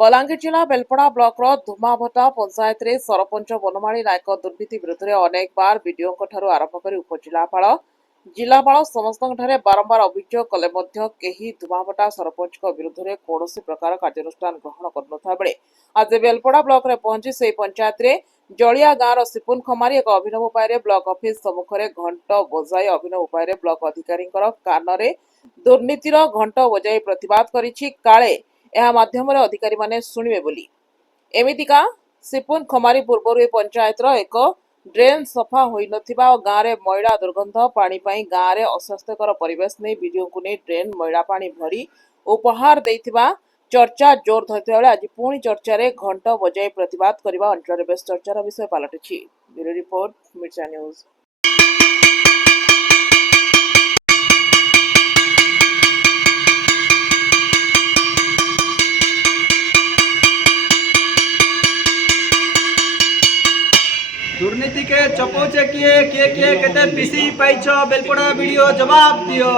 बलांगीर जिला बेलपड़ा ब्लॉक धुमाभटा पंचायत रे सरपंच बनमाणी नायक दुर्नीति विरुद्ध में अनेक बार वीडियो आरंभ कर जिलापाल समस्त बारंबार अभियोग कले धुमाभटा सरपंच विरुद्ध में कौन प्रकार कार्यानुष्ठान ग्रहण कर बेले आज बेलपड़ा ब्लॉक रे पहुंची से पंचायत रे जलिया गाँव सिपुन खमारी एक अभिनव उपाय ब्लॉक ऑफिस सम्मुख में घंट बजाई अभिनव उपाय ब्लॉक अधिकारी कान में दुर्नीतिर घंट बजाई प्रतिवाद करिछि काले यह माध्यम अधिकारी माने शुणिबे बोली एमितिका सिपुन खमारी पूर्व पंचायत एक ड्रेन सफा होई नथिबा और गाँव में मैला दुर्गंध पानी पाई गाँव में अस्वास्थ्यकर परिवेश नहीं वीडियो को नहीं ड्रेन मैला पानी भरी उपहार देथिबा चर्चा जोर धरथिबा बेले आज पुणी चर्चा रे घंट बजाई प्रतिवाद करबा अंचल बेस चर्चार विषय पलटिछि। ब्यूरो रिपोर्ट मिर्चा न्यूज। दुर्नीति के चपोचे किए केते पीसी पाइछ बेलपड़ा वीडियो जवाब दियो।